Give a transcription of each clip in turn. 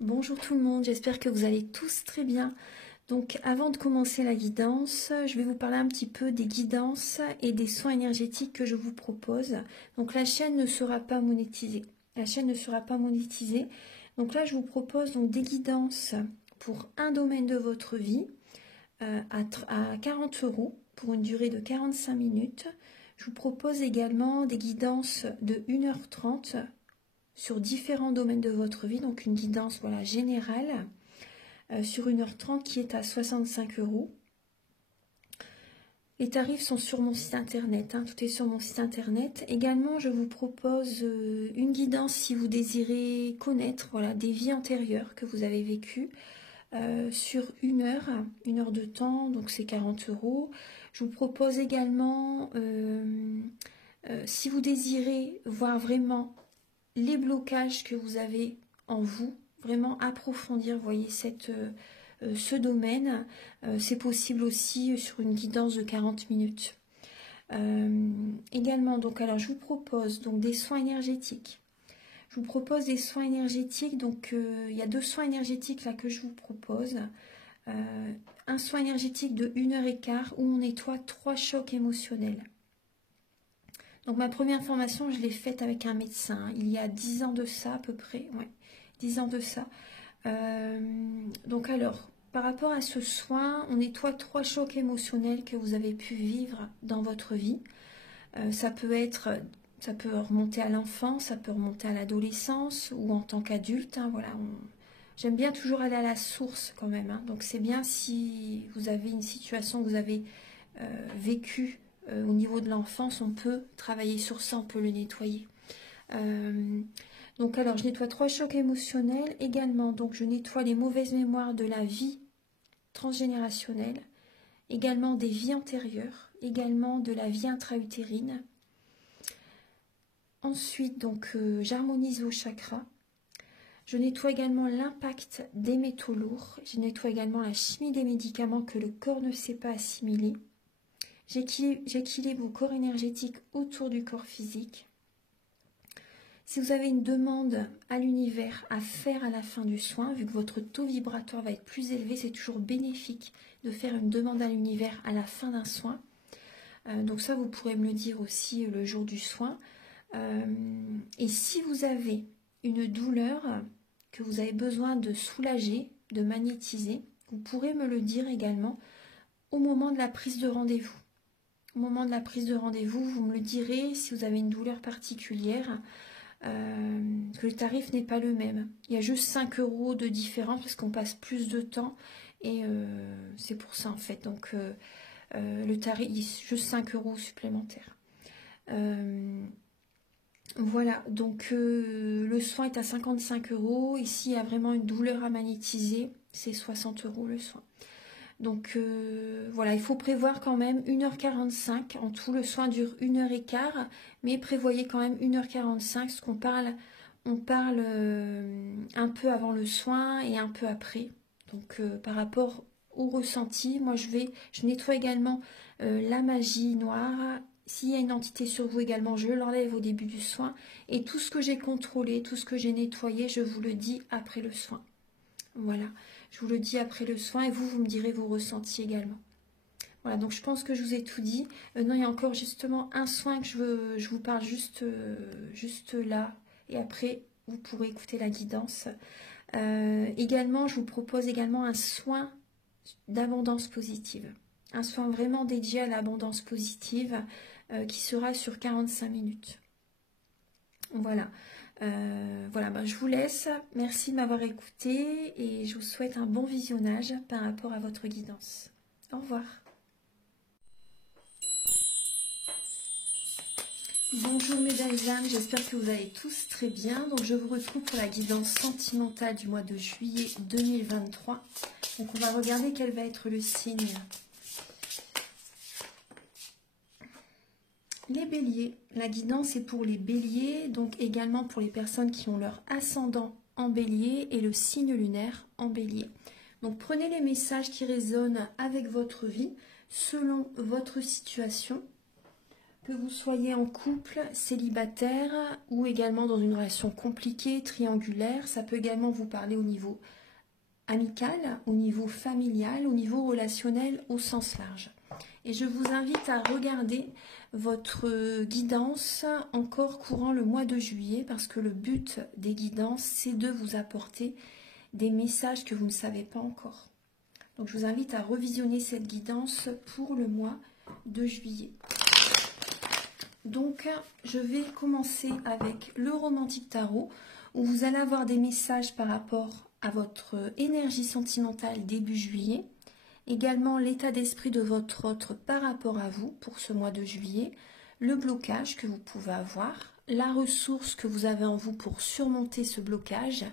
Bonjour tout le monde, j'espère que vous allez tous très bien. Donc avant de commencer la guidance, je vais vous parler un petit peu des guidances et des soins énergétiques que je vous propose. Donc la chaîne ne sera pas monétisée. La chaîne ne sera pas monétisée. Donc là je vous propose donc des guidances pour un domaine de votre vie à 40 € pour une durée de 45 minutes. Je vous propose également des guidances de 1h30 sur différents domaines de votre vie, donc une guidance voilà, générale sur 1h30 qui est à 65 €. Les tarifs sont sur mon site internet, tout est sur mon site internet. Également, je vous propose une guidance si vous désirez connaître voilà, des vies antérieures que vous avez vécues sur une heure de temps, donc c'est 40 €. Je vous propose également, si vous désirez voir vraiment les blocages que vous avez en vous, vraiment approfondir, voyez, ce domaine, c'est possible aussi sur une guidance de 40 minutes. Également, donc, alors je vous propose donc des soins énergétiques. Je vous propose des soins énergétiques, donc il y a 2 soins énergétiques là que je vous propose. Un soin énergétique de 1h15 où on nettoie 3 chocs émotionnels. Donc ma première formation, je l'ai faite avec un médecin, il y a 10 ans de ça à peu près, ouais, 10 ans de ça. Donc alors, par rapport à ce soin, on nettoie 3 chocs émotionnels que vous avez pu vivre dans votre vie. Ça peut remonter à l'enfance, ça peut remonter à l'adolescence ou en tant qu'adulte. Voilà, j'aime bien toujours aller à la source quand même. Donc c'est bien si vous avez une situation que vous avez vécue au niveau de l'enfance, on peut travailler sur ça, on peut le nettoyer. Donc alors, je nettoie 3 chocs émotionnels également. Donc je nettoie les mauvaises mémoires de la vie transgénérationnelle, également des vies antérieures, également de la vie intra-utérine. Ensuite, donc j'harmonise vos chakras. Je nettoie également l'impact des métaux lourds. Je nettoie également la chimie des médicaments que le corps ne sait pas assimiler. J'équilibre vos corps énergétiques autour du corps physique. Si vous avez une demande à l'univers à faire à la fin du soin, vu que votre taux vibratoire va être plus élevé, c'est toujours bénéfique de faire une demande à l'univers à la fin d'un soin. Donc ça, vous pourrez me le dire aussi le jour du soin. Et si vous avez une douleur que vous avez besoin de soulager, de magnétiser, vous pourrez me le dire également au moment de la prise de rendez-vous. Au moment de la prise de rendez-vous, vous me le direz si vous avez une douleur particulière, que le tarif n'est pas le même. Il y a juste 5 € de différence parce qu'on passe plus de temps et c'est pour ça en fait. Donc le tarif, juste 5 € supplémentaires. Voilà, donc le soin est à 55 €. Ici, il y a vraiment une douleur à magnétiser. C'est 60 € le soin. Donc voilà, il faut prévoir quand même 1h45. En tout, le soin dure 1h15, mais prévoyez quand même 1h45, parce qu'on parle, on parle un peu avant le soin et un peu après. Donc par rapport au ressenti, moi je nettoie également la magie noire. S'il y a une entité sur vous également, je l'enlève au début du soin. Et tout ce que j'ai contrôlé, tout ce que j'ai nettoyé, je vous le dis après le soin. Voilà, je vous le dis après le soin et vous me direz vos ressentis également. Voilà, donc je pense que je vous ai tout dit. Non, il y a encore justement un soin que je vous parle juste là. Et après, vous pourrez écouter la guidance. Également, je vous propose également un soin d'abondance positive. Un soin vraiment dédié à l'abondance positive qui sera sur 45 minutes. Voilà. Voilà, je vous laisse. Merci de m'avoir écouté et je vous souhaite un bon visionnage par rapport à votre guidance. Au revoir. Bonjour mes belles âmes, j'espère que vous allez tous très bien. Donc je vous retrouve pour la guidance sentimentale du mois de juillet 2023. Donc on va regarder quel va être le signe. Les béliers, la guidance est pour les béliers, donc également pour les personnes qui ont leur ascendant en bélier et le signe lunaire en bélier. Donc prenez les messages qui résonnent avec votre vie, selon votre situation. Que vous soyez en couple, célibataire ou également dans une relation compliquée, triangulaire, ça peut également vous parler au niveau amical, au niveau familial, au niveau relationnel au sens large. Et je vous invite à regarder votre guidance encore courant le mois de juillet parce que le but des guidances, c'est de vous apporter des messages que vous ne savez pas encore. Donc je vous invite à revisionner cette guidance pour le mois de juillet. Donc, je vais commencer avec le Romantique Tarot, où vous allez avoir des messages par rapport à votre énergie sentimentale début juillet, également l'état d'esprit de votre autre par rapport à vous pour ce mois de juillet, le blocage que vous pouvez avoir, la ressource que vous avez en vous pour surmonter ce blocage,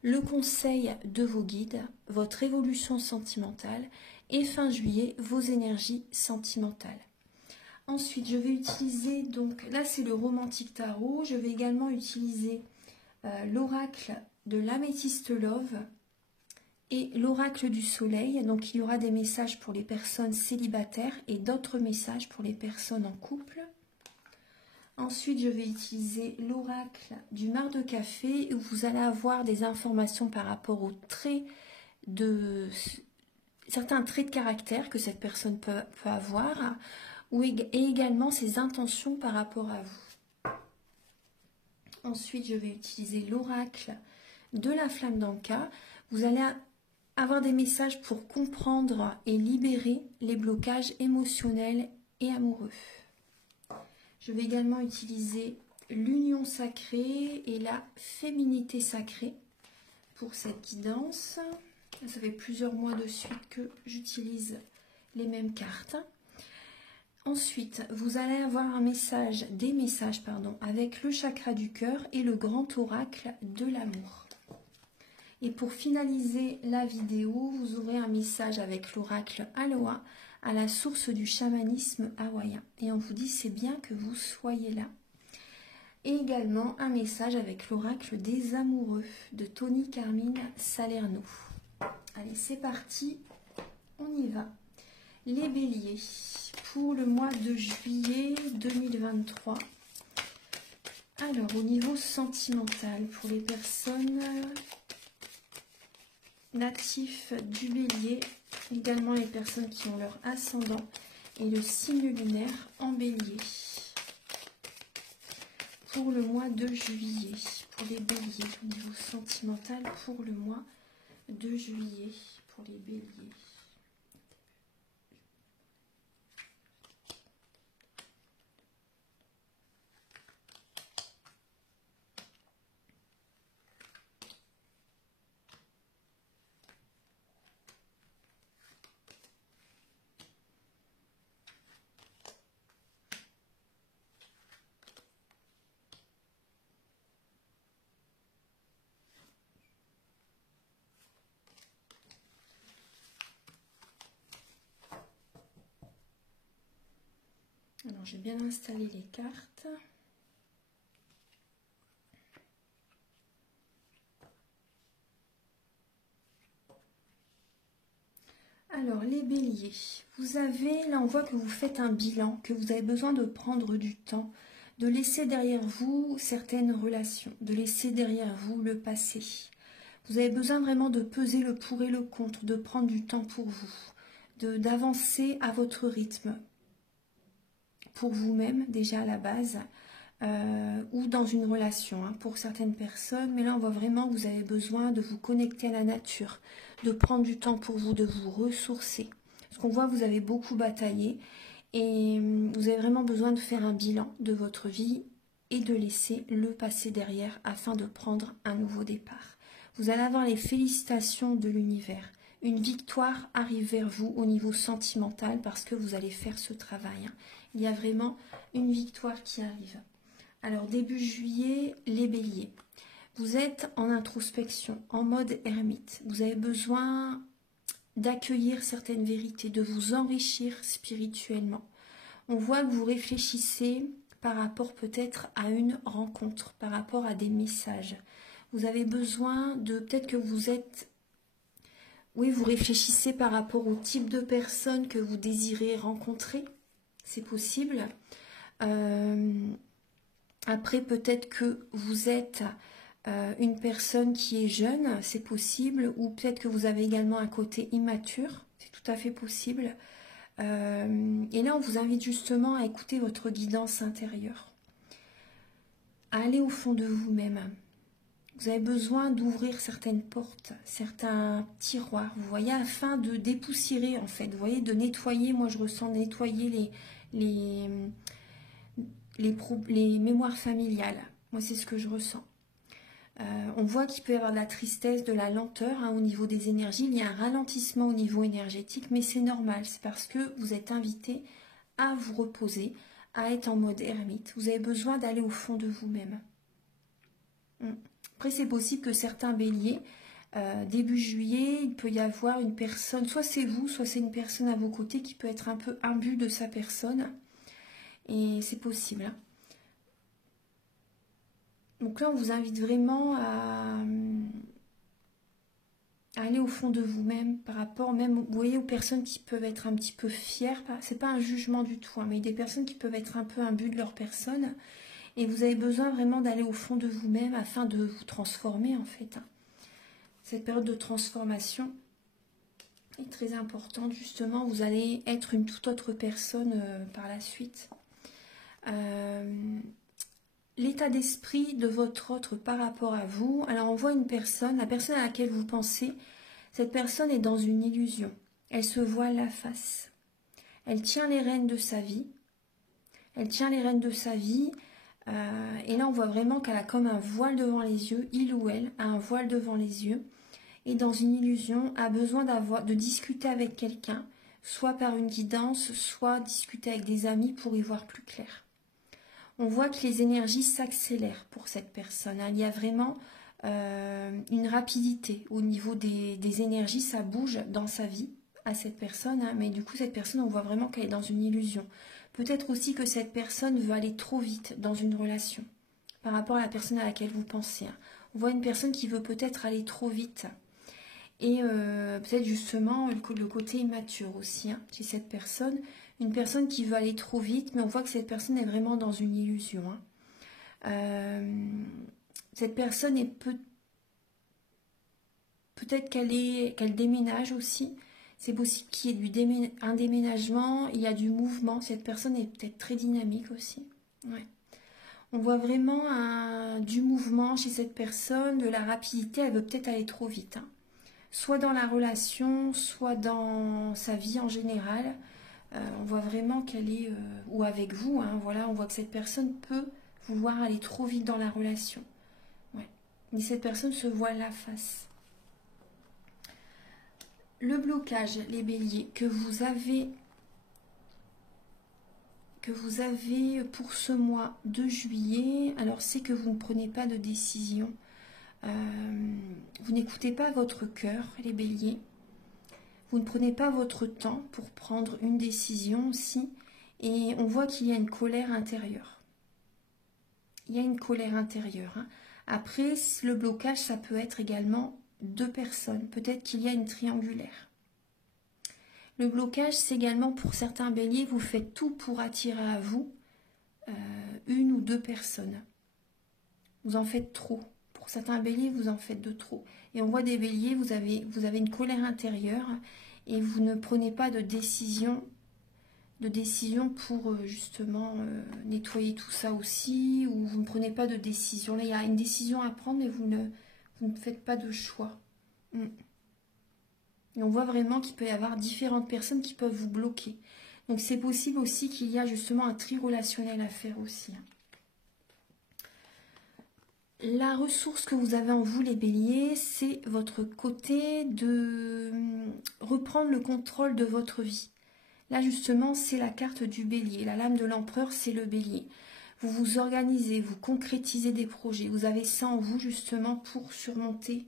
le conseil de vos guides, votre évolution sentimentale et fin juillet, vos énergies sentimentales. Ensuite, je vais utiliser, donc là c'est le Romantique Tarot, je vais également utiliser l'oracle de l'Améthyste Love et l'oracle du Soleil. Donc il y aura des messages pour les personnes célibataires et d'autres messages pour les personnes en couple. Ensuite, je vais utiliser l'oracle du Mar de Café où vous allez avoir des informations par rapport aux traits de certains traits de caractère que cette personne peut avoir. Et également ses intentions par rapport à vous. Ensuite, je vais utiliser l'oracle de la flamme d'Anka. Vous allez avoir des messages pour comprendre et libérer les blocages émotionnels et amoureux. Je vais également utiliser l'union sacrée et la féminité sacrée pour cette guidance. Ça fait plusieurs mois de suite que j'utilise les mêmes cartes. Ensuite, vous allez avoir des messages avec le chakra du cœur et le grand oracle de l'amour. Et pour finaliser la vidéo, vous aurez un message avec l'oracle Aloha à la source du chamanisme hawaïen. Et on vous dit c'est bien que vous soyez là. Et également un message avec l'oracle des amoureux de Tony Carmine Salerno. Allez, c'est parti, on y va. Les béliers, pour le mois de juillet 2023. Alors, au niveau sentimental, pour les personnes natifs du bélier, également les personnes qui ont leur ascendant et le signe lunaire en bélier. Pour le mois de juillet, pour les béliers, au niveau sentimental, pour le mois de juillet, pour les béliers. Alors, j'ai bien installé les cartes. Alors, les béliers, vous avez, là on voit que vous faites un bilan, que vous avez besoin de prendre du temps, de laisser derrière vous certaines relations, de laisser derrière vous le passé. Vous avez besoin vraiment de peser le pour et le contre, de prendre du temps pour vous, d'avancer à votre rythme, pour vous-même déjà à la base, ou dans une relation pour certaines personnes. Mais là, on voit vraiment que vous avez besoin de vous connecter à la nature, de prendre du temps pour vous, de vous ressourcer. Parce qu'on voit que vous avez beaucoup bataillé et vous avez vraiment besoin de faire un bilan de votre vie et de laisser le passé derrière afin de prendre un nouveau départ. Vous allez avoir les félicitations de l'univers. Une victoire arrive vers vous au niveau sentimental parce que vous allez faire ce travail. Il y a vraiment une victoire qui arrive. Alors, début juillet, les béliers. Vous êtes en introspection, en mode ermite. Vous avez besoin d'accueillir certaines vérités, de vous enrichir spirituellement. On voit que vous réfléchissez par rapport peut-être à une rencontre, par rapport à des messages. Vous avez besoin de, peut-être que vous êtes, oui, vous réfléchissez par rapport au type de personne que vous désirez rencontrer. C'est possible. Après, peut-être que vous êtes une personne qui est jeune, c'est possible, ou peut-être que vous avez également un côté immature, c'est tout à fait possible. Et là, on vous invite justement à écouter votre guidance intérieure, à aller au fond de vous-même. Vous avez besoin d'ouvrir certaines portes, certains tiroirs, vous voyez, afin de dépoussiérer en fait, vous voyez, de nettoyer, moi je ressens nettoyer les, les mémoires familiales. Moi c'est ce que je ressens. On voit qu'il peut y avoir de la tristesse, de la lenteur au niveau des énergies, il y a un ralentissement au niveau énergétique, mais c'est normal, c'est parce que vous êtes invité à vous reposer, à être en mode ermite. Vous avez besoin d'aller au fond de vous-même. Après, c'est possible que certains béliers, début juillet, il peut y avoir une personne, soit c'est vous, soit c'est une personne à vos côtés qui peut être un peu imbue de sa personne. Et c'est possible. Donc là, on vous invite vraiment à aller au fond de vous-même par rapport même, vous voyez, aux personnes qui peuvent être un petit peu fières. C'est pas un jugement du tout, mais des personnes qui peuvent être un peu imbues de leur personne. Et vous avez besoin vraiment d'aller au fond de vous-même afin de vous transformer en fait. Cette période de transformation est très importante. Justement, vous allez être une toute autre personne par la suite. L'état d'esprit de votre autre par rapport à vous. Alors on voit une personne, la personne à laquelle vous pensez, cette personne est dans une illusion. Elle se voile la face. Elle tient les rênes de sa vie. Elle tient les rênes de sa vie. Et là on voit vraiment qu'elle a comme un voile devant les yeux. Il ou elle a un voile devant les yeux. Et dans une illusion, a besoin de discuter avec quelqu'un, soit par une guidance, soit discuter avec des amis pour y voir plus clair. On voit que les énergies s'accélèrent pour cette personne. Il y a vraiment une rapidité au niveau des énergies, ça bouge dans sa vie à cette personne, mais du coup cette personne, on voit vraiment qu'elle est dans une illusion. Peut-être aussi que cette personne veut aller trop vite dans une relation par rapport à la personne à laquelle vous pensez. On voit une personne qui veut peut-être aller trop vite. Et peut-être justement le côté immature aussi chez cette personne. Une personne qui veut aller trop vite, mais on voit que cette personne est vraiment dans une illusion. Cette personne est peut-être qu'elle déménage aussi. C'est possible qu'il y ait un déménagement, il y a du mouvement. Cette personne est peut-être très dynamique aussi. Ouais. On voit vraiment du mouvement chez cette personne, de la rapidité. Elle veut peut-être aller trop vite. Soit dans la relation, soit dans sa vie en général. On voit vraiment qu'elle est, ou avec vous, voilà, on voit que cette personne peut vouloir aller trop vite dans la relation. Ouais. Mais cette personne se voile la face. Le blocage, les béliers, que vous avez pour ce mois de juillet, alors c'est que vous ne prenez pas de décision. Vous n'écoutez pas votre cœur, les béliers. Vous ne prenez pas votre temps pour prendre une décision aussi. Et on voit qu'il y a une colère intérieure. Il y a une colère intérieure. Après, le blocage, ça peut être également deux personnes. Peut-être qu'il y a une triangulaire. Le blocage, c'est également pour certains béliers, vous faites tout pour attirer à vous une ou deux personnes. Vous en faites trop. Pour certains béliers, vous en faites de trop. Et on voit des béliers, vous avez une colère intérieure et vous ne prenez pas de décision pour justement nettoyer tout ça aussi, ou vous ne prenez pas de décision. Là, il y a une décision à prendre, mais vous ne faites pas de choix. Et on voit vraiment qu'il peut y avoir différentes personnes qui peuvent vous bloquer. Donc c'est possible aussi qu'il y a justement un tri relationnel à faire aussi. La ressource que vous avez en vous, les béliers, c'est votre côté de reprendre le contrôle de votre vie. Là, justement, c'est la carte du bélier. La lame de l'empereur, c'est le bélier. Vous vous organisez, vous concrétisez des projets. Vous avez ça en vous, justement, pour surmonter,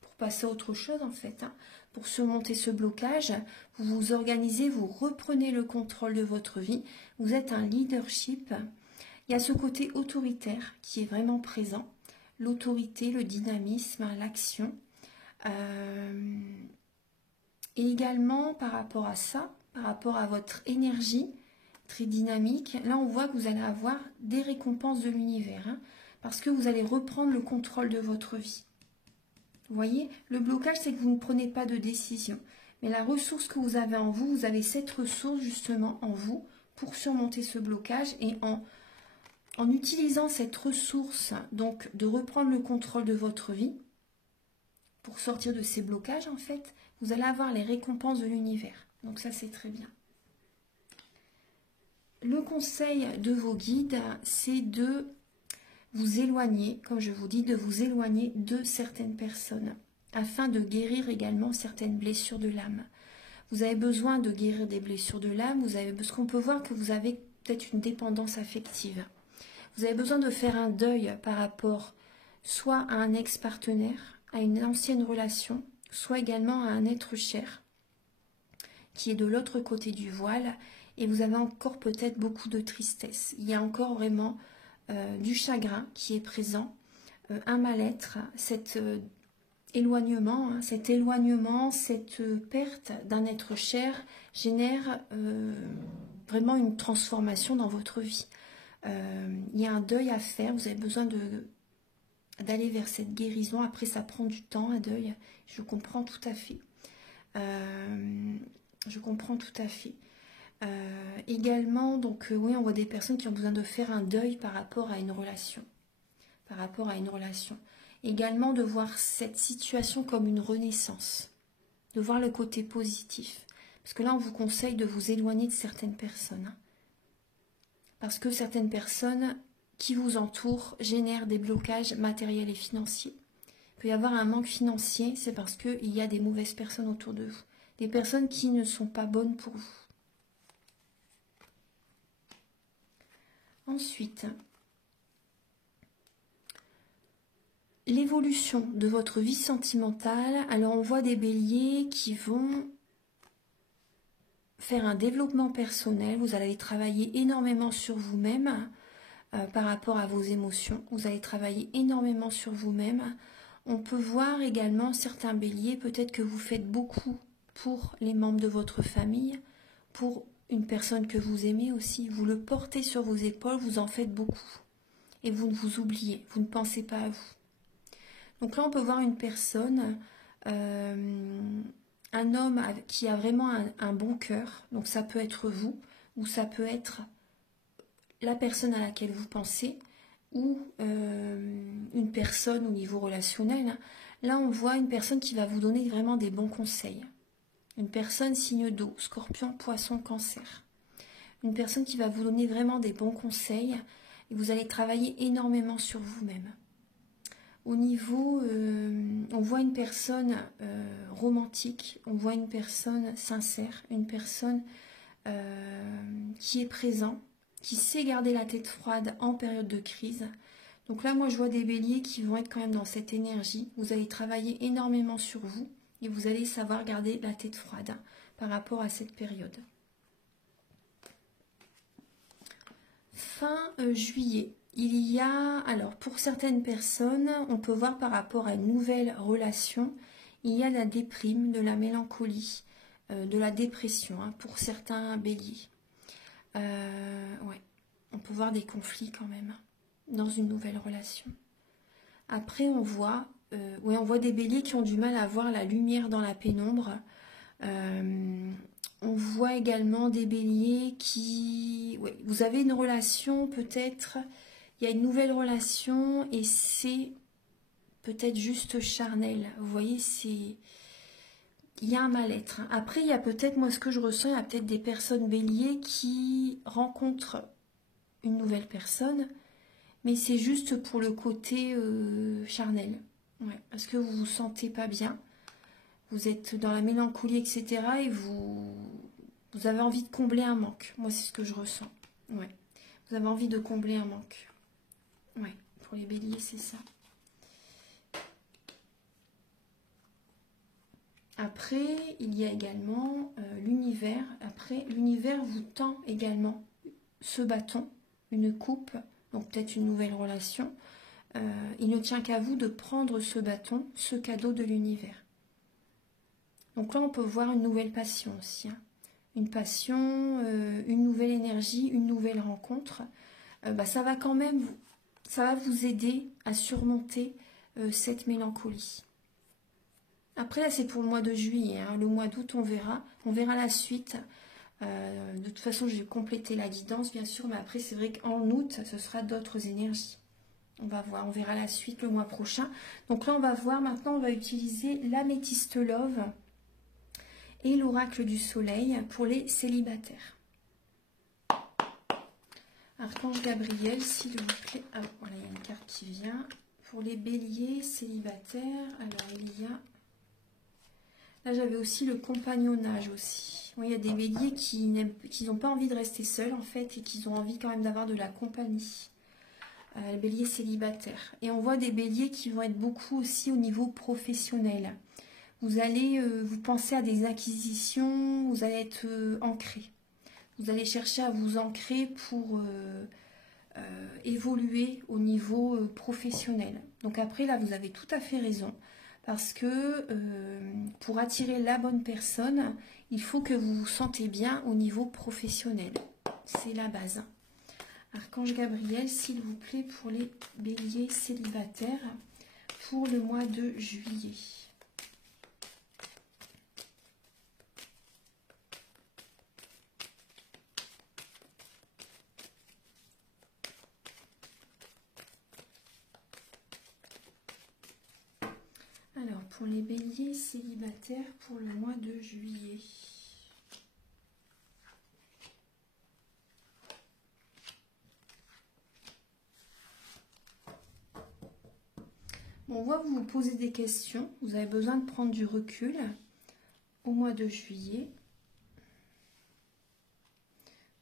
pour passer à autre chose, en fait. Pour surmonter ce blocage, vous vous organisez, vous reprenez le contrôle de votre vie. Vous êtes un leadership. Il y a ce côté autoritaire qui est vraiment présent. L'autorité, le dynamisme, l'action. Et également, par rapport à ça, par rapport à votre énergie, très dynamique. Là, on voit que vous allez avoir des récompenses de l'univers, hein, parce que vous allez reprendre le contrôle de votre vie. Vous voyez, le blocage, c'est que vous ne prenez pas de décision. Mais la ressource que vous avez en vous, vous avez cette ressource justement en vous pour surmonter ce blocage. Et en utilisant cette ressource, donc de reprendre le contrôle de votre vie, pour sortir de ces blocages, en fait, vous allez avoir les récompenses de l'univers. Donc ça, c'est très bien. Le conseil de vos guides, c'est de vous éloigner, comme je vous dis, de vous éloigner de certaines personnes, afin de guérir également certaines blessures de l'âme. Vous avez besoin de guérir des blessures de l'âme, parce qu'on peut voir que vous avez peut-être une dépendance affective. Vous avez besoin de faire un deuil par rapport soit à un ex-partenaire, à une ancienne relation, soit également à un être cher qui est de l'autre côté du voile, et vous avez encore peut-être beaucoup de tristesse. Il y a encore vraiment du chagrin qui est présent, un mal-être, cet éloignement, hein, cette perte d'un être cher génère vraiment une transformation dans votre vie. Il y a un deuil à faire, vous avez besoin d'aller vers cette guérison. Après, ça prend du temps, un deuil, je comprends tout à fait. Je comprends tout à fait. Également, donc oui, on voit des personnes qui ont besoin de faire un deuil par rapport à une relation. Par rapport à une relation. Également de voir cette situation comme une renaissance. De voir le côté positif. Parce que là, on vous conseille de vous éloigner de certaines personnes. Parce que certaines personnes qui vous entourent génèrent des blocages matériels et financiers. Il peut y avoir un manque financier, c'est parce qu'il y a des mauvaises personnes autour de vous. Des personnes qui ne sont pas bonnes pour vous. Ensuite, l'évolution de votre vie sentimentale. Alors on voit des béliers qui vont faire un développement personnel. Vous allez travailler énormément sur vous-même par rapport à vos émotions. Vous allez travailler énormément sur vous-même. On peut voir également certains béliers, peut-être que vous faites beaucoup pour les membres de votre famille, pour une personne que vous aimez aussi. Vous le portez sur vos épaules, vous en faites beaucoup. Et vous vous oubliez, vous ne pensez pas à vous. Donc là, on peut voir une personne, un homme qui a vraiment un bon cœur. Donc ça peut être vous, ou ça peut être la personne à laquelle vous pensez, ou une personne au niveau relationnel. Là, on voit une personne qui va vous donner vraiment des bons conseils. Une personne signe d'eau, Scorpion, Poisson, Cancer. Une personne qui va vous donner vraiment des bons conseils et vous allez travailler énormément sur vous-même. Au niveau, on voit une personne romantique, on voit une personne sincère, une personne qui est présente, qui sait garder la tête froide en période de crise. Donc là, moi, je vois des béliers qui vont être quand même dans cette énergie. Vous allez travailler énormément sur vous et vous allez savoir garder la tête froide par rapport à cette période. Fin juillet, il y a, alors pour certaines personnes, on peut voir par rapport à une nouvelle relation, il y a de la déprime, de la mélancolie, de la dépression hein, pour certains béliers. Ouais, on peut voir des conflits quand même dans une nouvelle relation. Après, on voit des béliers qui ont du mal à voir la lumière dans la pénombre. On voit également des béliers qui... Ouais, vous avez une relation, peut-être, il y a une nouvelle relation et c'est peut-être juste charnel. Vous voyez, c'est... Il y a un mal-être. Après, il y a peut-être, moi ce que je ressens, il y a peut-être des personnes béliers qui rencontrent une nouvelle personne, mais c'est juste pour le côté charnel. Ouais, parce que vous vous sentez pas bien. Vous êtes dans la mélancolie, etc. Et vous avez envie de combler un manque. Moi, c'est ce que je ressens. Ouais. Vous avez envie de combler un manque. Ouais, pour les béliers, c'est ça. Après, il y a également l'univers. Après, l'univers vous tend également ce bâton, une coupe, donc peut-être une nouvelle relation. Il ne tient qu'à vous de prendre ce bâton, ce cadeau de l'univers. Donc là, on peut voir une nouvelle passion aussi. Hein. une passion, une nouvelle énergie, une nouvelle rencontre, ça va quand même ça va vous aider à surmonter cette mélancolie. Après, là, c'est pour le mois de juillet. Hein. Le mois d'août, on verra la suite. De toute façon, j'ai complété la guidance, bien sûr, mais après, c'est vrai qu'en août, ce sera d'autres énergies. On va voir, on verra la suite le mois prochain. Donc là, on va voir, maintenant, on va utiliser l'améthyste love et l'oracle du soleil pour les célibataires. Archange Gabriel, s'il vous plaît. Ah, voilà, il y a une carte qui vient. Pour les béliers célibataires, alors il y a... Là, j'avais aussi le compagnonnage aussi. Oui, il y a des béliers qui n'ont pas envie de rester seuls, en fait, et qui ont envie quand même d'avoir de la compagnie. Les béliers célibataires. Et on voit des béliers qui vont être beaucoup aussi au niveau professionnel. Vous allez vous penser à des acquisitions, vous allez être ancré. Vous allez chercher à vous ancrer pour évoluer au niveau professionnel. Donc après, là, vous avez tout à fait raison. Parce que pour attirer la bonne personne, il faut que vous vous sentez bien au niveau professionnel. C'est la base. Archange Gabriel, s'il vous plaît, pour les béliers célibataires pour le mois de juillet. Alors, pour les béliers célibataires pour le mois de juillet. Bon, on voit que vous vous posez des questions. Vous avez besoin de prendre du recul au mois de juillet.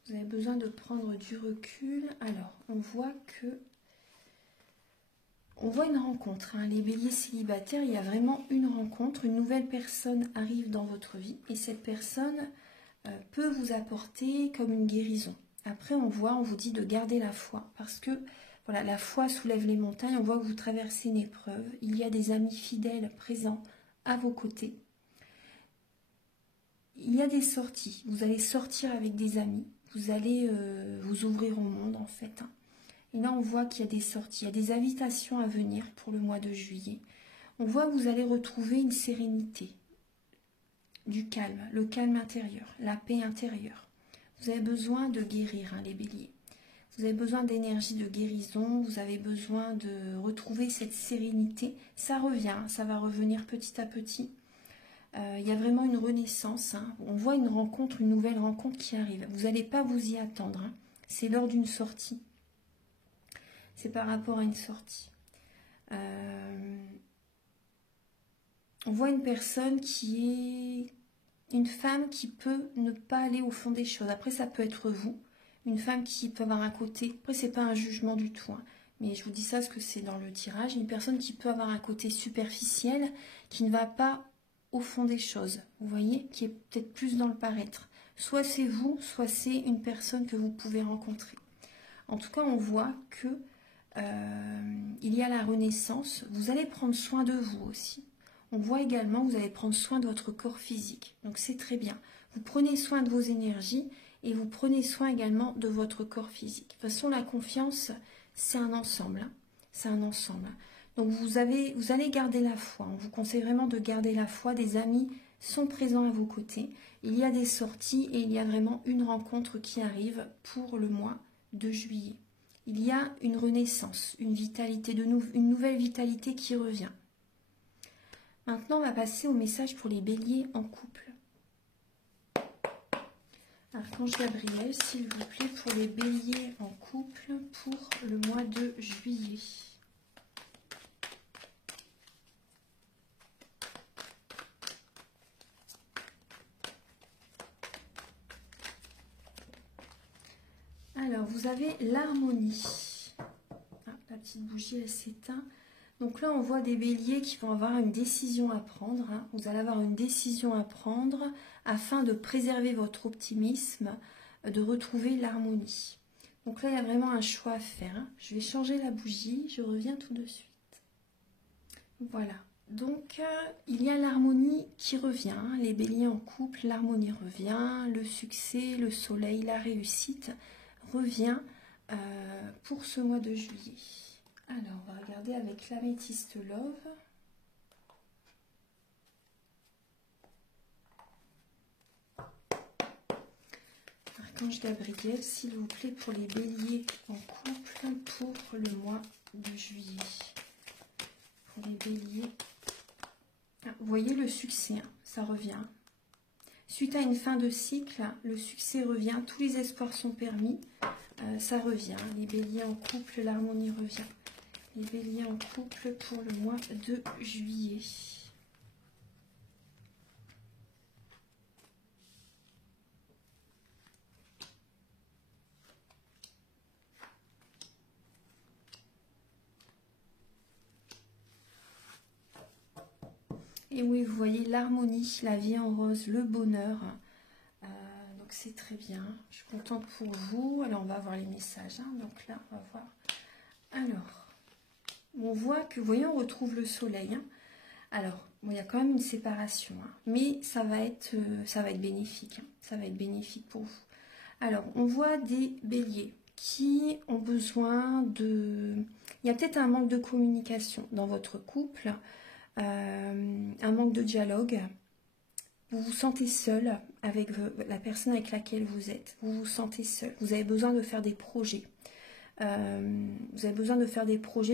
Vous avez besoin de prendre du recul. Alors, on voit une rencontre. Hein. Les béliers célibataires, il y a vraiment une rencontre. Une nouvelle personne arrive dans votre vie. Et cette personne peut vous apporter comme une guérison. Après, on vous dit de garder la foi. Parce que, voilà, la foi soulève les montagnes. On voit que vous traversez une épreuve. Il y a des amis fidèles présents à vos côtés. Il y a des sorties. Vous allez sortir avec des amis. Vous allez vous ouvrir au monde, en fait. Hein. Et là, on voit qu'il y a des sorties, il y a des invitations à venir pour le mois de juillet. On voit que vous allez retrouver une sérénité, du calme, le calme intérieur, la paix intérieure. Vous avez besoin de guérir, hein, les béliers. Vous avez besoin d'énergie de guérison, vous avez besoin de retrouver cette sérénité. Ça revient, ça va revenir petit à petit. Il y a vraiment une renaissance. Hein. On voit une rencontre, une nouvelle rencontre qui arrive. Vous n'allez pas vous y attendre. Hein. C'est lors d'une sortie. C'est par rapport à une sortie. On voit une personne qui est une femme qui peut ne pas aller au fond des choses. Après, ça peut être vous. Une femme qui peut avoir un côté... Après, c'est pas un jugement du tout. Hein. Mais je vous dis ça parce que c'est dans le tirage. Une personne qui peut avoir un côté superficiel, qui ne va pas au fond des choses. Vous voyez, qui est peut-être plus dans le paraître. Soit c'est vous, soit c'est une personne que vous pouvez rencontrer. En tout cas, on voit que il y a la renaissance. Vous allez prendre soin de vous aussi. On voit également que vous allez prendre soin de votre corps physique. Donc c'est très bien. Vous prenez soin de vos énergies et vous prenez soin également de votre corps physique. De toute façon, la confiance, c'est un ensemble. Hein. C'est un ensemble. Donc vous allez garder la foi. On vous conseille vraiment de garder la foi. Des amis sont présents à vos côtés. Il y a des sorties et il y a vraiment une rencontre qui arrive pour le mois de juillet. Il y a une renaissance, une vitalité, une nouvelle vitalité qui revient. Maintenant, on va passer au message pour les béliers en couple. Archange Gabriel, s'il vous plaît, pour les béliers en couple pour le mois de juillet. Alors, vous avez l'harmonie. Ah, la petite bougie, elle s'éteint. Donc là, on voit des béliers qui vont avoir une décision à prendre. Hein. Vous allez avoir une décision à prendre afin de préserver votre optimisme, de retrouver l'harmonie. Donc là, il y a vraiment un choix à faire. Hein. Je vais changer la bougie, je reviens tout de suite. Voilà. Donc, il y a l'harmonie qui revient. Les béliers en couple, l'harmonie revient. Le succès, le soleil, la réussite revient pour ce mois de juillet. Alors, on va regarder avec l'améthyste Love. Archange Gabriel, s'il vous plaît, pour les béliers en couple pour le mois de juillet. Pour les béliers. Vous voyez le succès, hein, ça revient. Suite à une fin de cycle, le succès revient, tous les espoirs sont permis, ça revient. Les béliers en couple, l'harmonie revient. Les béliers en couple pour le mois de juillet. Et oui, vous voyez l'harmonie, la vie en rose, le bonheur. Donc c'est très bien. Je suis contente pour vous. Alors on va voir les messages. Hein. Donc là, on va voir. Alors, on voit que, vous voyez, on retrouve le soleil. Hein. Alors, bon, il y a quand même une séparation. Hein. Mais ça va être bénéfique. Hein. Ça va être bénéfique pour vous. Alors, on voit des béliers qui ont besoin de... Il y a peut-être un manque de communication dans votre couple. Un manque de dialogue, vous vous sentez seul avec la personne avec laquelle vous êtes, vous vous sentez seul, vous avez besoin de faire des projets,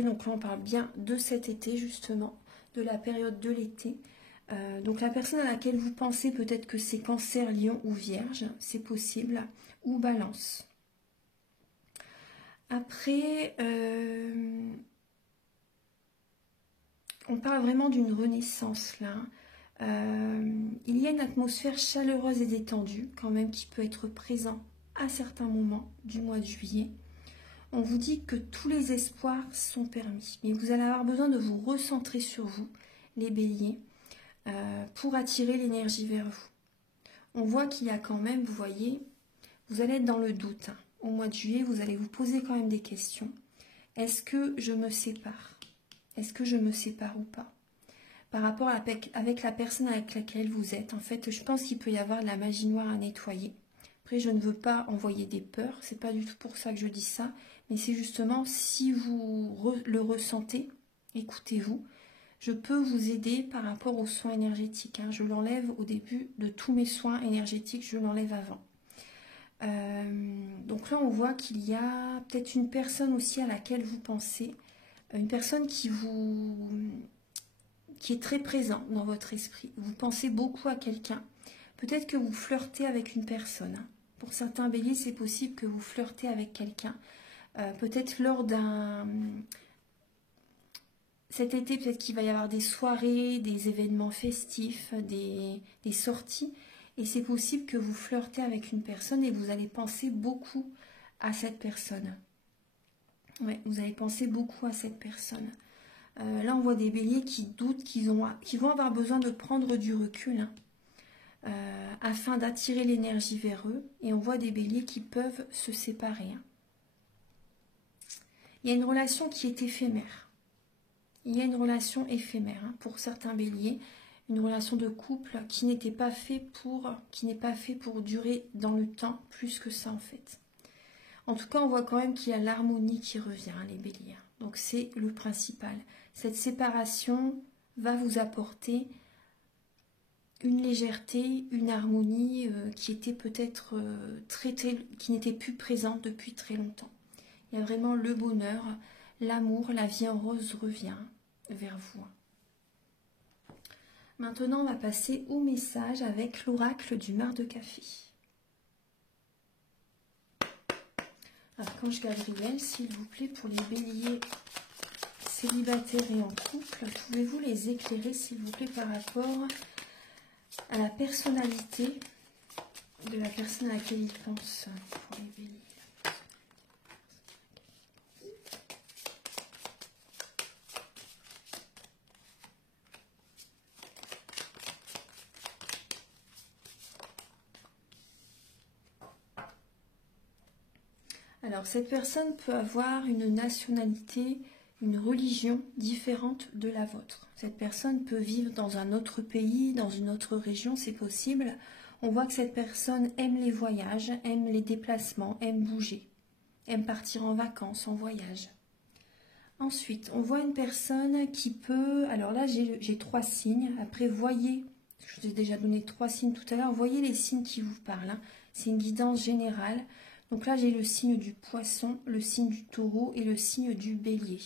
donc là on parle bien de cet été justement, de la période de l'été, donc la personne à laquelle vous pensez, peut-être que c'est Cancer, Lion ou Vierge, c'est possible, ou Balance. Après, on parle vraiment d'une renaissance là. Il y a une atmosphère chaleureuse et détendue quand même qui peut être présent à certains moments du mois de juillet. On vous dit que tous les espoirs sont permis, mais vous allez avoir besoin de vous recentrer sur vous, les béliers, pour attirer l'énergie vers vous. On voit qu'il y a quand même, vous voyez, vous allez être dans le doute. Hein. Au mois de juillet, vous allez vous poser quand même des questions. Est-ce que je me sépare ? Est-ce que je me sépare ou pas? Par rapport avec la personne avec laquelle vous êtes, en fait, je pense qu'il peut y avoir de la magie noire à nettoyer. Après, je ne veux pas envoyer des peurs, c'est pas du tout pour ça que je dis ça, mais c'est justement si vous le ressentez, écoutez-vous, je peux vous aider par rapport aux soins énergétiques. Hein. Je l'enlève au début de tous mes soins énergétiques, je l'enlève avant. Donc là, on voit qu'il y a peut-être une personne aussi à laquelle vous pensez, une personne qui est très présent dans votre esprit. Vous pensez beaucoup à quelqu'un. Peut-être que vous flirtez avec une personne. Pour certains béliers, c'est possible que vous flirtez avec quelqu'un. Peut-être lors d'un... Cet été, peut-être qu'il va y avoir des soirées, des événements festifs, des sorties. Et c'est possible que vous flirtez avec une personne et vous allez penser beaucoup à cette personne. Ouais, vous allez penser beaucoup à cette personne. Là, on voit des béliers qui doutent, qui vont avoir besoin de prendre du recul afin d'attirer l'énergie vers eux. Et on voit des béliers qui peuvent se séparer. Hein. Il y a une relation qui est éphémère. Il y a une relation éphémère hein, pour certains béliers. Une relation de couple qui n'est pas fait pour durer dans le temps plus que ça en fait. En tout cas, on voit quand même qu'il y a l'harmonie qui revient, hein, les béliers. Donc c'est le principal. Cette séparation va vous apporter une légèreté, une harmonie qui était peut-être qui n'était plus présente depuis très longtemps. Il y a vraiment le bonheur, l'amour, la vie en rose revient vers vous. Maintenant, on va passer au message avec l'oracle du mar de café. Archange Gabriel, s'il vous plaît, pour les béliers célibataires et en couple, pouvez-vous les éclairer, s'il vous plaît, par rapport à la personnalité de la personne à laquelle ils pensent pour les béliers? Alors, cette personne peut avoir une nationalité, une religion différente de la vôtre. Cette personne peut vivre dans un autre pays, dans une autre région, c'est possible. On voit que cette personne aime les voyages, aime les déplacements, aime bouger, aime partir en vacances, en voyage. Ensuite, on voit une personne qui peut... Alors là, j'ai 3 signes. Après, voyez, je vous ai déjà donné 3 signes tout à l'heure. Voyez les signes qui vous parlent, hein. C'est une guidance générale. Donc là, j'ai le signe du poisson, le signe du taureau et le signe du bélier.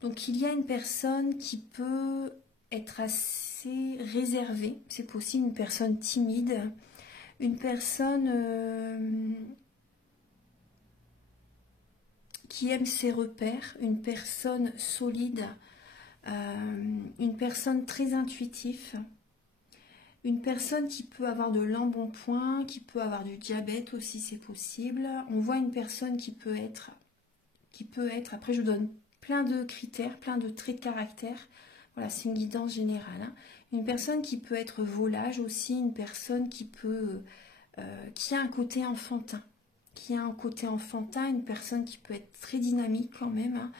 Donc il y a une personne qui peut être assez réservée, c'est possible, une personne timide, une personne qui aime ses repères, une personne solide, une personne très intuitive, une personne qui peut avoir de l'embonpoint, qui peut avoir du diabète aussi, c'est possible. On voit une personne qui peut être, après je vous donne plein de critères, plein de traits de caractère. Voilà, c'est une guidance générale, hein. Une personne qui peut être volage aussi, une personne qui a un côté enfantin. Une personne qui peut être très dynamique quand même, hein.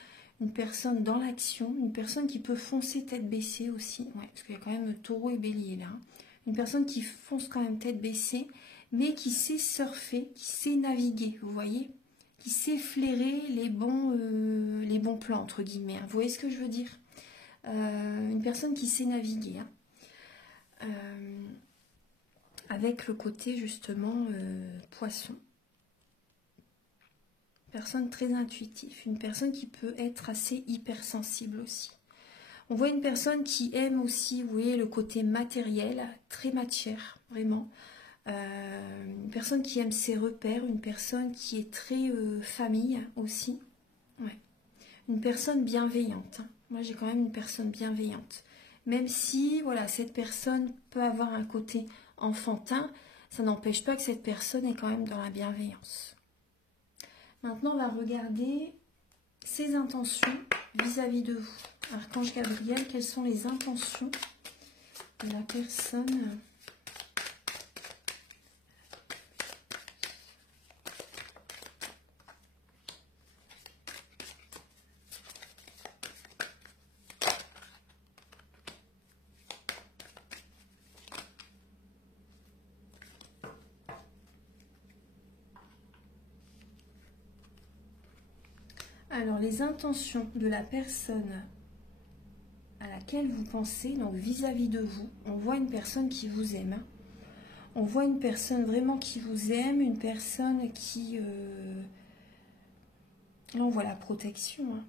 Une personne dans l'action, une personne qui peut foncer tête baissée aussi, ouais, parce qu'il y a quand même taureau et bélier là, hein. Une personne qui fonce quand même tête baissée, mais qui sait surfer, qui sait naviguer, vous voyez, qui sait flairer les bons plans, entre guillemets, hein. Vous voyez ce que je veux dire? Une personne qui sait naviguer, hein. Avec le côté justement poisson. Personne très intuitive, une personne qui peut être assez hypersensible aussi. On voit une personne qui aime aussi, vous voyez, le côté matériel, très matière, vraiment. Une personne qui aime ses repères, une personne qui est très famille aussi. Ouais. Une personne bienveillante, hein. Moi, j'ai quand même une personne bienveillante. Même si, voilà, cette personne peut avoir un côté enfantin, ça n'empêche pas que cette personne est quand même dans la bienveillance. Maintenant, on va regarder ses intentions vis-à-vis de vous. Archange Gabriel, quelles sont les intentions de la personne ? Alors, les intentions de la personne à laquelle vous pensez, donc vis-à-vis de vous, on voit une personne qui vous aime. On voit une personne vraiment qui vous aime, une personne qui... Là, on voit la protection, hein.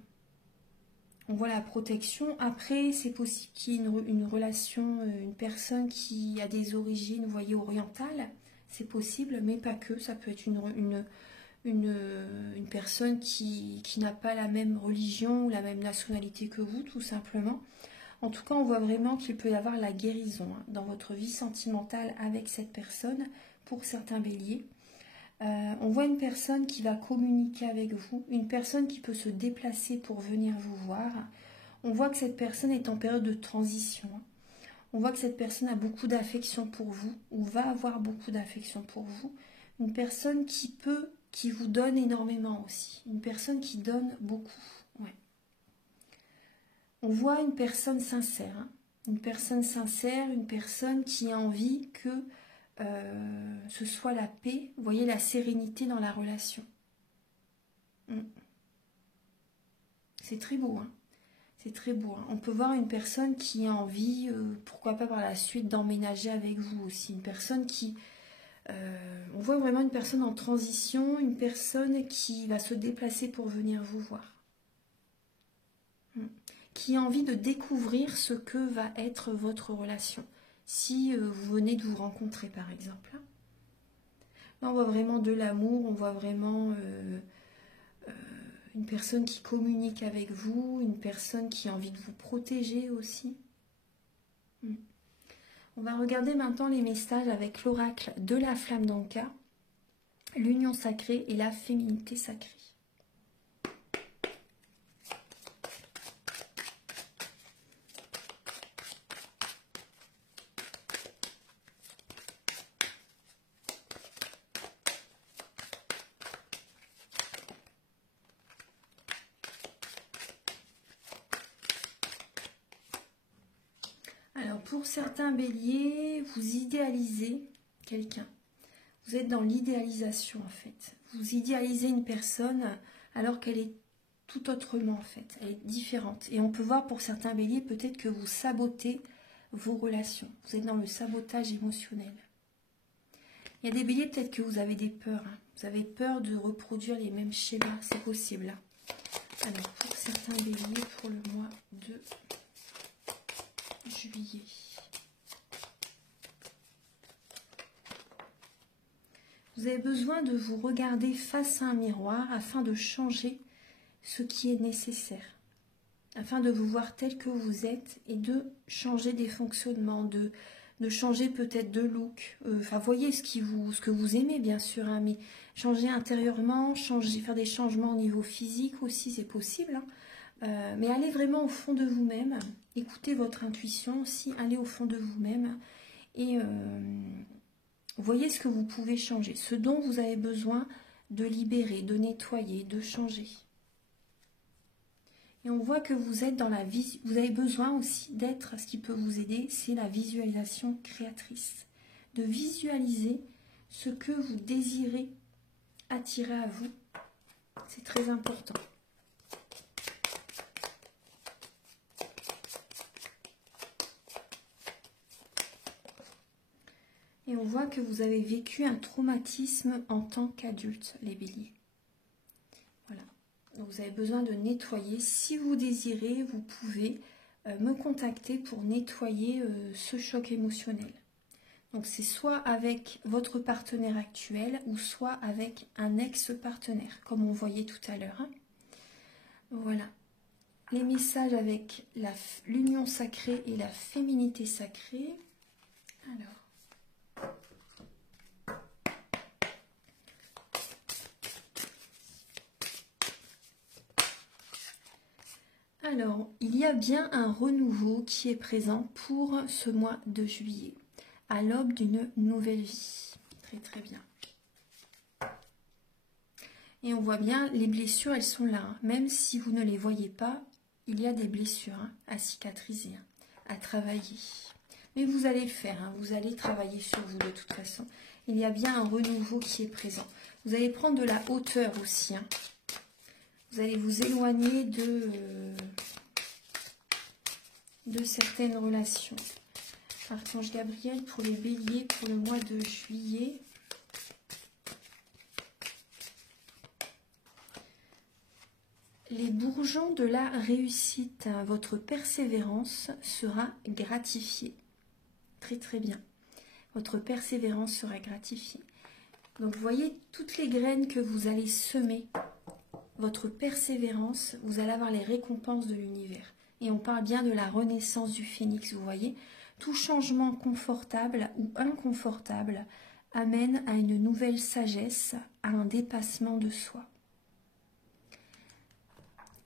On voit la protection. Après, c'est possible qu'il y ait une relation, une personne qui a des origines, vous voyez, orientales. C'est possible, mais pas que. Ça peut être une personne qui n'a pas la même religion ou la même nationalité que vous, tout simplement. En tout cas, on voit vraiment qu'il peut y avoir la guérison, hein, dans votre vie sentimentale avec cette personne, pour certains béliers. On voit une personne qui va communiquer avec vous, une personne qui peut se déplacer pour venir vous voir. On voit que cette personne est en période de transition, hein. On voit que cette personne a beaucoup d'affection pour vous, ou va avoir beaucoup d'affection pour vous. Une personne qui vous donne énormément aussi. Une personne qui donne beaucoup. Ouais. On voit une personne sincère, hein. Une personne sincère, une personne qui a envie que ce soit la paix, vous voyez, la sérénité dans la relation. C'est très beau, hein. C'est très beau, hein. On peut voir une personne qui a envie, pourquoi pas par la suite, d'emménager avec vous aussi. Une personne qui... on voit vraiment une personne en transition, une personne qui va se déplacer pour venir vous voir. Qui a envie de découvrir ce que va être votre relation. Si vous venez de vous rencontrer, par exemple. Là, on voit vraiment de l'amour, on voit vraiment une personne qui communique avec vous, une personne qui a envie de vous protéger aussi. On va regarder maintenant les messages avec l'oracle de la flamme d'Anka, l'union sacrée et la féminité sacrée. pour certains béliers, vous idéalisez quelqu'un. Vous êtes dans l'idéalisation en fait. Vous idéalisez une personne alors qu'elle est tout autrement en fait. Elle est différente. Et on peut voir pour certains béliers peut-être que vous sabotez vos relations. Vous êtes dans le sabotage émotionnel. Il y a des béliers peut-être que vous avez des peurs. Hein. Vous avez peur de reproduire les mêmes schémas. C'est possible. Hein. Alors pour certains béliers pour le mois de juillet. Vous avez besoin de vous regarder face à un miroir afin de changer ce qui est nécessaire. Afin de vous voir tel que vous êtes et de changer des fonctionnements, de changer peut-être de look. Enfin, voyez ce que vous aimez bien sûr, hein, mais changer intérieurement, faire des changements au niveau physique aussi, c'est possible. Hein. Mais allez vraiment au fond de vous-même, écoutez votre intuition aussi, allez au fond de vous-même et voyez ce que vous pouvez changer, ce dont vous avez besoin de libérer, de nettoyer, de changer. Et on voit que vous êtes dans la vie, vous avez besoin aussi d'être, ce qui peut vous aider, c'est la visualisation créatrice. De visualiser ce que vous désirez attirer à vous. C'est très important. Et on voit que vous avez vécu un traumatisme en tant qu'adulte, les béliers. Voilà. Donc vous avez besoin de nettoyer. Si vous désirez, vous pouvez me contacter pour nettoyer ce choc émotionnel. Donc c'est soit avec votre partenaire actuel ou soit avec un ex-partenaire, comme on voyait tout à l'heure. Hein. Voilà. Les messages avec l'union sacrée et la féminité sacrée. Alors, il y a bien un renouveau qui est présent pour ce mois de juillet, à l'aube d'une nouvelle vie. Très très bien. Et on voit bien, les blessures, elles sont là. Hein. Même si vous ne les voyez pas, il y a des blessures hein, à cicatriser, hein, à travailler. Mais vous allez le faire, hein, vous allez travailler sur vous de toute façon. Il y a bien un renouveau qui est présent. Vous allez prendre de la hauteur aussi. Hein. Vous allez vous éloigner de certaines relations. Archange Gabriel pour les béliers pour le mois de juillet. Les bourgeons de la réussite, votre persévérance sera gratifiée. Très très bien. Votre persévérance sera gratifiée. Donc vous voyez toutes les graines que vous allez semer. Votre persévérance, vous allez avoir les récompenses de l'univers. Et on parle bien de la renaissance du phénix, vous voyez. Tout changement confortable ou inconfortable amène à une nouvelle sagesse, à un dépassement de soi.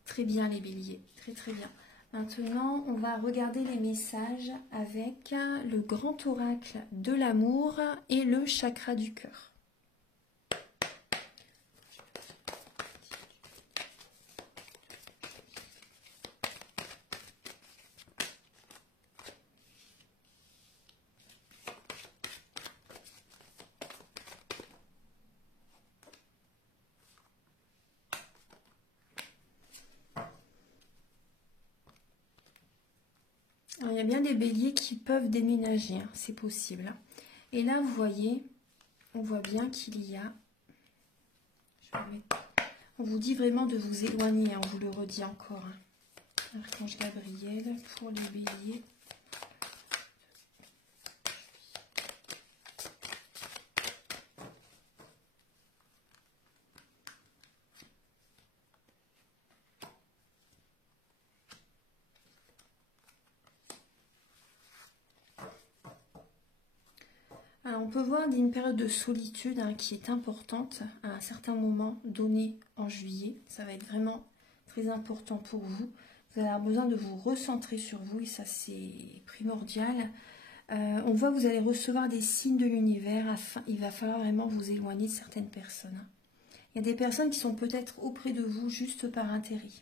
Très bien les béliers, très très bien. Maintenant, on va regarder les messages avec le grand oracle de l'amour et le chakra du cœur. Alors, il y a bien des béliers qui peuvent déménager, hein, c'est possible. Et là, vous voyez, on voit bien qu'il y a... On vous dit vraiment de vous éloigner, hein, on vous le redit encore. Hein. Archange Gabriel pour les béliers. Alors, on peut voir une période de solitude hein, qui est importante à un certain moment donné en juillet. Ça va être vraiment très important pour vous. Vous allez avoir besoin de vous recentrer sur vous et ça c'est primordial. On voit que vous allez recevoir des signes de l'univers. Il va falloir vraiment vous éloigner de certaines personnes. Il y a des personnes qui sont peut-être auprès de vous juste par intérêt.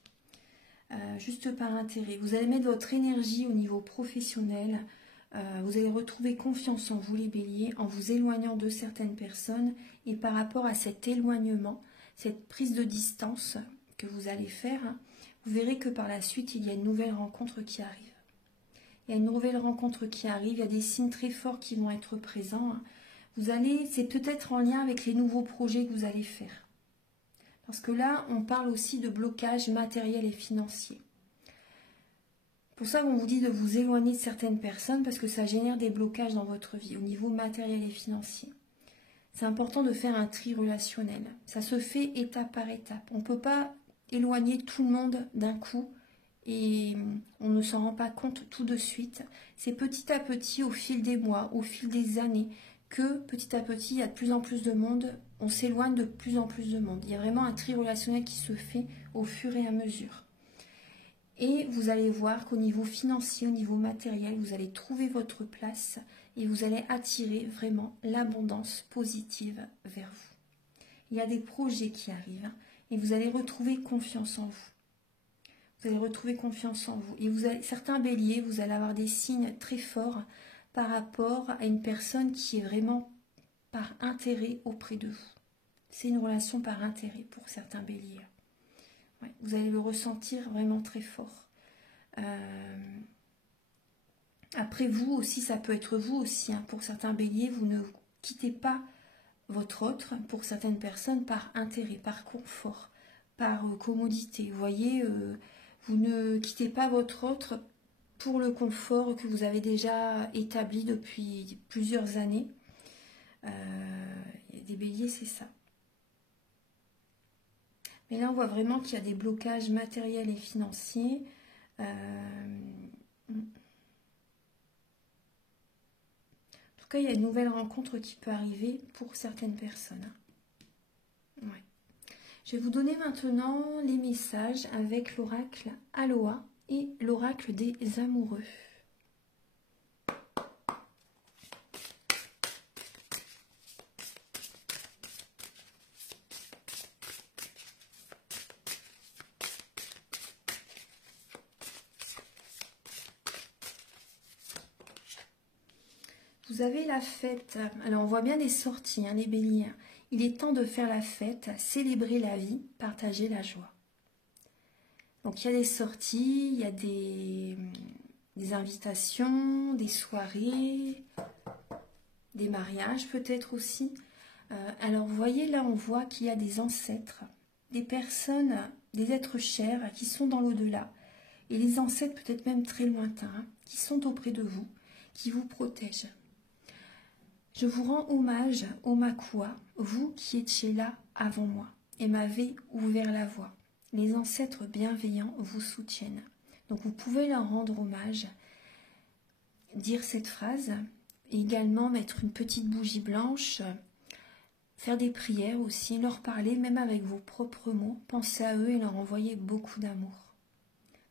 Juste par intérêt. Vous allez mettre votre énergie au niveau professionnel. Vous allez retrouver confiance en vous les béliers en vous éloignant de certaines personnes et par rapport à cet éloignement, cette prise de distance que vous allez faire, vous verrez que par la suite il y a une nouvelle rencontre qui arrive. Il y a une nouvelle rencontre qui arrive, il y a des signes très forts qui vont être présents. C'est peut-être en lien avec les nouveaux projets que vous allez faire. Parce que là, on parle aussi de blocage matériel et financier. Pour ça qu'on vous dit de vous éloigner de certaines personnes parce que ça génère des blocages dans votre vie au niveau matériel et financier. C'est important de faire un tri relationnel. Ça se fait étape par étape. On ne peut pas éloigner tout le monde d'un coup et on ne s'en rend pas compte tout de suite. C'est petit à petit, au fil des mois, au fil des années, que petit à petit, il y a de plus en plus de monde. On s'éloigne de plus en plus de monde. Il y a vraiment un tri relationnel qui se fait au fur et à mesure. Et vous allez voir qu'au niveau financier, au niveau matériel, vous allez trouver votre place et vous allez attirer vraiment l'abondance positive vers vous. Il y a des projets qui arrivent et vous allez retrouver confiance en vous. Vous allez retrouver confiance en vous. Et certains béliers, vous allez avoir des signes très forts par rapport à une personne qui est vraiment par intérêt auprès de vous. C'est une relation par intérêt pour certains béliers. Ouais, vous allez le ressentir vraiment très fort. Après vous aussi, ça peut être vous aussi. Hein, pour certains béliers, vous ne quittez pas votre autre, pour certaines personnes, par intérêt, par confort, par commodité. Vous voyez, vous ne quittez pas votre autre pour le confort que vous avez déjà établi depuis plusieurs années. Il y a des béliers, c'est ça. Mais là, on voit vraiment qu'il y a des blocages matériels et financiers. En tout cas, il y a une nouvelle rencontre qui peut arriver pour certaines personnes. Ouais. Je vais vous donner maintenant les messages avec l'oracle Aloha et l'oracle des amoureux. Vous avez la fête. Alors, on voit bien des sorties, hein, les béliers. Il est temps de faire la fête, célébrer la vie, partager la joie. Donc, il y a des sorties, il y a des invitations, des soirées, des mariages peut-être aussi. Alors, vous voyez, là, on voit qu'il y a des ancêtres, des personnes, des êtres chers qui sont dans l'au-delà. Et les ancêtres, peut-être même très lointains, hein, qui sont auprès de vous, qui vous protègent. Je vous rends hommage, ô Makua, vous qui étiez là avant moi et m'avez ouvert la voie. Les ancêtres bienveillants vous soutiennent. Donc vous pouvez leur rendre hommage, dire cette phrase, et également mettre une petite bougie blanche, faire des prières aussi, leur parler même avec vos propres mots, pensez à eux et leur envoyer beaucoup d'amour.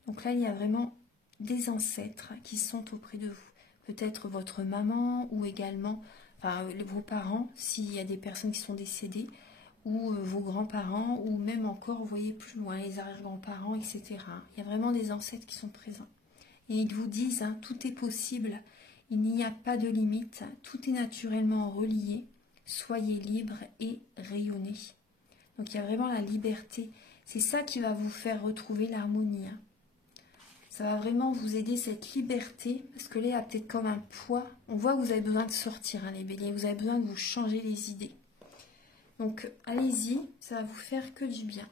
Donc là, il y a vraiment des ancêtres qui sont auprès de vous. Peut-être votre maman ou également vos parents, s'il y a des personnes qui sont décédées, ou vos grands-parents, ou même encore, vous voyez plus loin, les arrière-grands-parents, etc. Il y a vraiment des ancêtres qui sont présents. Et ils vous disent, hein, tout est possible, il n'y a pas de limite, tout est naturellement relié, soyez libre et rayonnez. Donc il y a vraiment la liberté. C'est ça qui va vous faire retrouver l'harmonie. Hein. Ça va vraiment vous aider, cette liberté, parce que là, il y a peut-être comme un poids. On voit que vous avez besoin de sortir, hein, les béliers. Vous avez besoin de vous changer les idées. Donc, allez-y, ça va vous faire que du bien.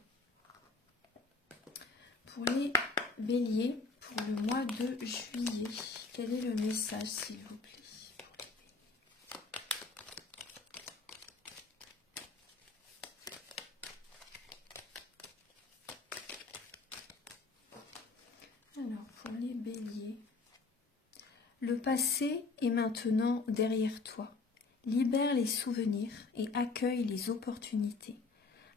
Pour les béliers, pour le mois de juillet, quel est le message, s'il vous plaît? Alors, pour les béliers, le passé est maintenant derrière toi. Libère les souvenirs et accueille les opportunités.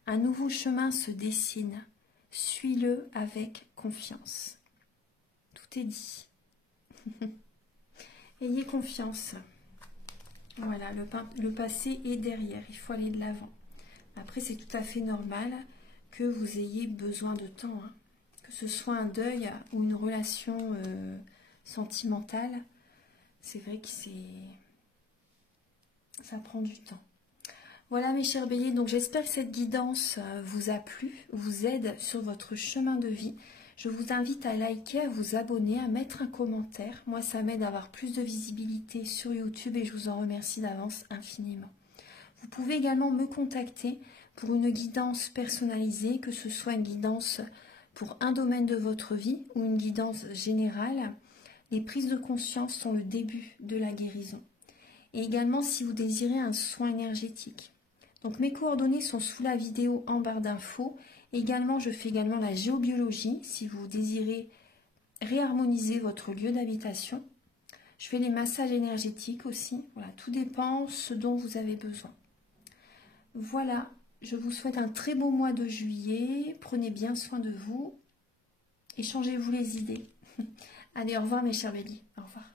Un nouveau chemin se dessine. Suis-le avec confiance. Tout est dit. Ayez confiance. Voilà, le passé est derrière. Il faut aller de l'avant. Après, c'est tout à fait normal que vous ayez besoin de temps. Hein. Que ce soit un deuil ou une relation sentimentale, c'est vrai que ça prend du temps. Voilà mes chers béliers, donc j'espère que cette guidance vous a plu, vous aide sur votre chemin de vie. Je vous invite à liker, à vous abonner, à mettre un commentaire. Moi, ça m'aide à avoir plus de visibilité sur YouTube et je vous en remercie d'avance infiniment. Vous pouvez également me contacter pour une guidance personnalisée, que ce soit une guidance pour un domaine de votre vie ou une guidance générale. Les prises de conscience sont le début de la guérison. Et également si vous désirez un soin énergétique. Donc mes coordonnées sont sous la vidéo en barre d'infos. Également, je fais également la géobiologie si vous désirez réharmoniser votre lieu d'habitation. Je fais les massages énergétiques aussi. Voilà, tout dépend ce dont vous avez besoin. Voilà, je vous souhaite un très beau mois de juillet. Prenez bien soin de vous. Échangez-vous les idées. Allez, au revoir mes chers béliers. Au revoir.